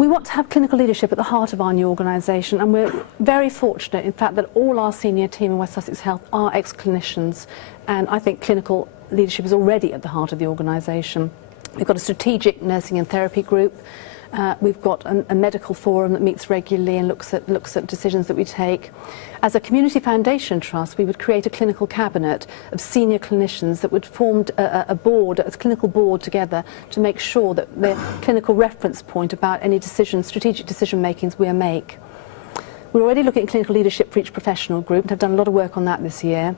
We want to have clinical leadership at the heart of our new organisation, and we're very fortunate in fact that all our senior team in West Sussex Health are ex-clinicians, and I think clinical leadership is already at the heart of the organisation. We've got a strategic nursing and therapy group. We've got a medical forum that meets regularly and looks at decisions that we take. As a community foundation trust, we would create a clinical cabinet of senior clinicians that would form a board, a clinical board together to make sure that the clinical reference point about any decisions, strategic decision makings we make. We're already looking at clinical leadership for each professional group and have done a lot of work on that this year.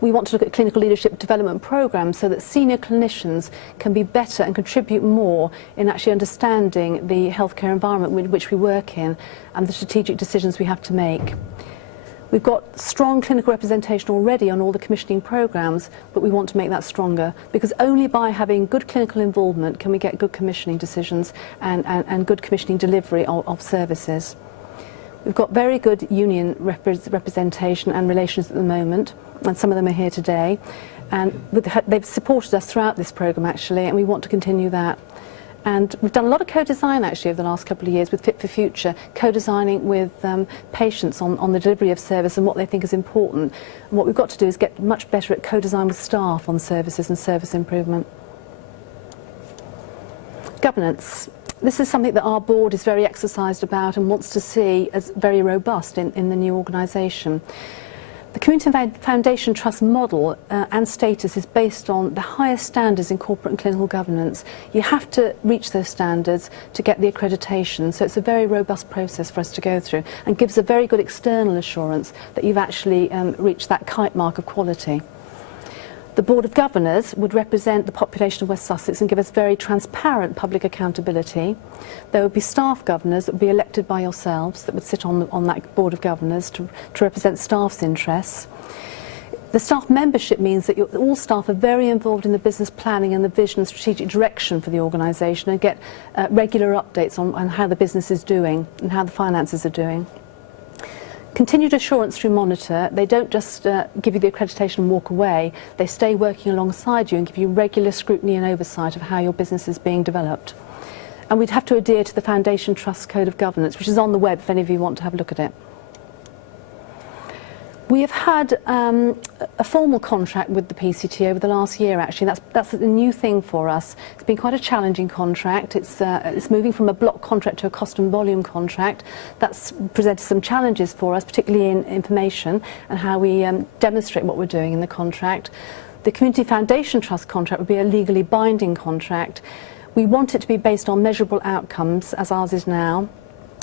We want to look at clinical leadership development programs so that senior clinicians can be better and contribute more in actually understanding the healthcare environment in which we work in and the strategic decisions we have to make. We've got strong clinical representation already on all the commissioning programs, but we want to make that stronger, because only by having good clinical involvement can we get good commissioning decisions and good commissioning delivery of services. We've got very good union representation and relations at the moment, and some of them are here today, and they've supported us throughout this programme actually, and we want to continue that. And we've done a lot of co-design actually over the last couple of years with Fit for Future, co-designing with patients on the delivery of service and what they think is important. And what we've got to do is get much better at co-design with staff on services and service improvement. Governance. This is something that our board is very exercised about and wants to see as very robust in the new organisation. The Community Foundation Trust model and status is based on the highest standards in corporate and clinical governance. You have to reach those standards to get the accreditation, so it's a very robust process for us to go through and gives a very good external assurance that you've actually reached that kite mark of quality. The Board of Governors would represent the population of West Sussex and give us very transparent public accountability. There would be staff governors that would be elected by yourselves that would sit on that Board of Governors to represent staff's interests. The staff membership means that all staff are very involved in the business planning and the vision and strategic direction for the organisation and get regular updates on how the business is doing and how the finances are doing. Continued assurance through Monitor. They don't just give you the accreditation and walk away, they stay working alongside you and give you regular scrutiny and oversight of how your business is being developed. And we'd have to adhere to the Foundation Trust Code of Governance, which is on the web if any of you want to have a look at it. We have had a formal contract with the PCT over the last year actually. That's a new thing for us. It's been quite a challenging contract. It's moving from a block contract to a cost and volume contract. That's presented some challenges for us, particularly in information and how we demonstrate what we're doing in the contract. The Community Foundation Trust contract would be a legally binding contract. We want it to be based on measurable outcomes, as ours is now,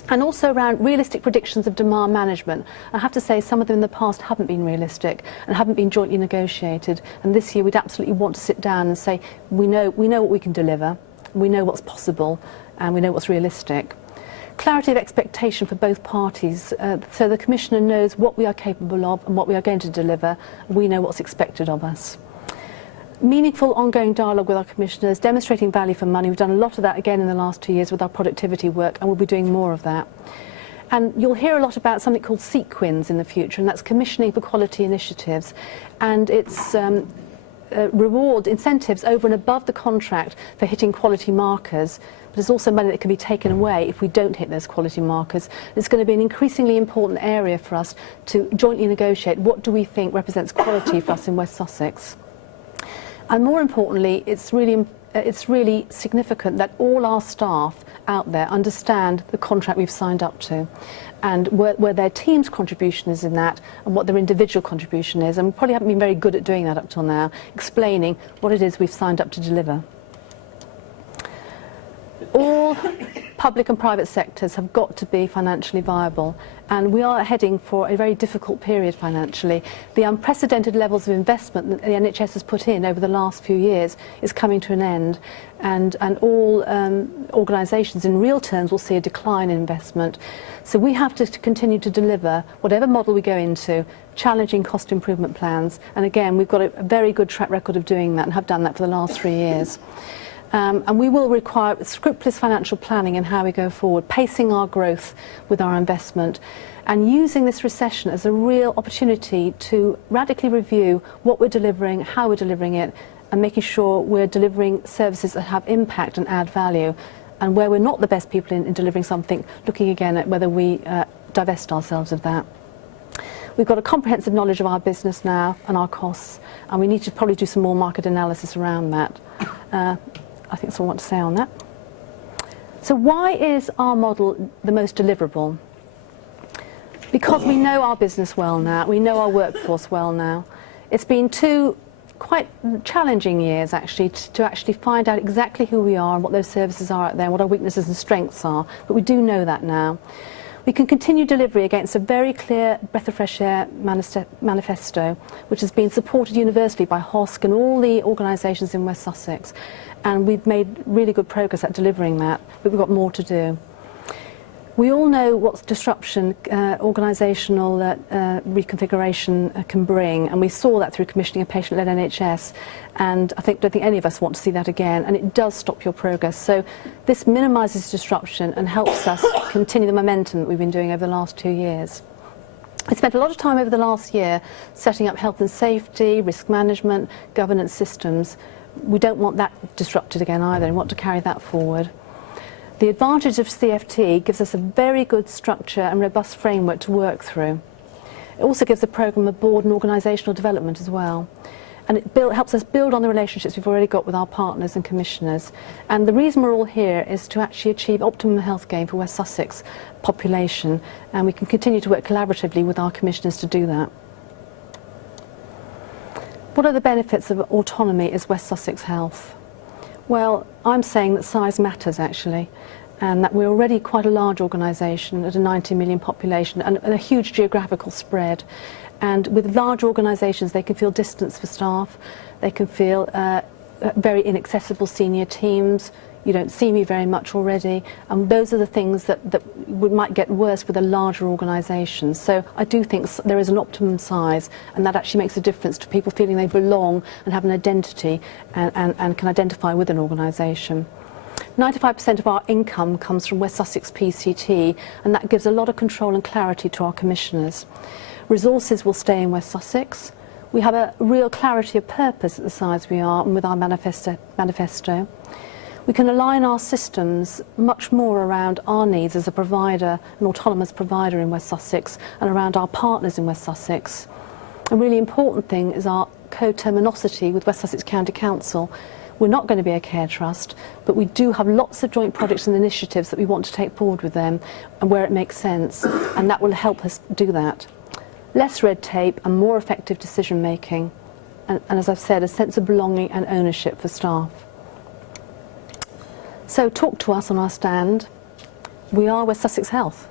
and also around realistic predictions of demand management. I have to say some of them in the past haven't been realistic and haven't been jointly negotiated, and this year we'd absolutely want to sit down and say we know what we can deliver, we know what's possible, and we know what's realistic. Clarity of expectation for both parties, so the Commissioner knows what we are capable of and what we are going to deliver, and we know what's expected of us. Meaningful ongoing dialogue with our commissioners, demonstrating value for money. We've done a lot of that again in the last 2 years with our productivity work, and we'll be doing more of that. And you'll hear a lot about something called Sequins in the future, and that's commissioning for quality initiatives. And it's reward incentives over and above the contract for hitting quality markers. But there's also money that can be taken away if we don't hit those quality markers. It's going to be an increasingly important area for us to jointly negotiate what do we think represents quality for us in West Sussex. And more importantly, it's really significant that all our staff out there understand the contract we've signed up to and where their team's contribution is in that and what their individual contribution is. And we probably haven't been very good at doing that up till now, explaining what it is we've signed up to deliver. All public and private sectors have got to be financially viable, and we are heading for a very difficult period financially. The unprecedented levels of investment that the NHS has put in over the last few years is coming to an end, and all organisations in real terms will see a decline in investment. So we have to continue to deliver, whatever model we go into, challenging cost improvement plans, and again we've got a very good track record of doing that and have done that for the last 3 years. And we will require scrupulous financial planning in how we go forward, pacing our growth with our investment, and using this recession as a real opportunity to radically review what we're delivering, how we're delivering it, and making sure we're delivering services that have impact and add value. and where we're not the best people in delivering something, looking again at whether we divest ourselves of that. We've got a comprehensive knowledge of our business now and our costs, and we need to probably do some more market analysis around that. I think that's all I want to say on that. So why is our model the most deliverable? Because we know our business well now, we know our workforce well now. It's been 2 quite challenging years actually to actually find out exactly who we are and what those services are out there and what our weaknesses and strengths are, but we do know that now. We can continue delivery against a very clear breath of fresh air manifesto, which has been supported universally by HOSC and all the organisations in West Sussex, and we've made really good progress at delivering that, but we've got more to do. We all know what disruption organisational reconfiguration can bring, and we saw that through commissioning a patient-led NHS, and I don't think any of us want to see that again, and it does stop your progress. So this minimises disruption and helps us continue the momentum that we've been doing over the last 2 years. I spent a lot of time over the last year setting up health and safety, risk management, governance systems. We don't want that disrupted again either, and want to carry that forward. The advantage of CFT gives us a very good structure and robust framework to work through. It also gives the programme a board and organisational development as well. And it helps us build on the relationships we've already got with our partners and commissioners. And the reason we're all here is to actually achieve optimum health gain for West Sussex population, and we can continue to work collaboratively with our commissioners to do that. What are the benefits of autonomy as West Sussex Health? Well, I'm saying that size matters actually, and that we're already quite a large organisation at a 90 million population and a huge geographical spread. And with large organisations, they can feel distance for staff, they can feel very inaccessible senior teams. You don't see me very much already, and those are the things that might get worse with a larger organisation. So I do think there is an optimum size, and that actually makes a difference to people feeling they belong and have an identity and can identify with an organisation. 95% of our income comes from West Sussex PCT, and that gives a lot of control and clarity to our commissioners. Resources will stay in West Sussex. We have a real clarity of purpose at the size we are and with our manifesto. We can align our systems much more around our needs as a provider, an autonomous provider in West Sussex, and around our partners in West Sussex. A really important thing is our coterminosity with West Sussex County Council. We're not going to be a care trust, but we do have lots of joint projects and initiatives that we want to take forward with them, and where it makes sense, and that will help us do that. Less red tape and more effective decision making, and as I've said, a sense of belonging and ownership for staff. So talk to us on our stand. We are West Sussex Health.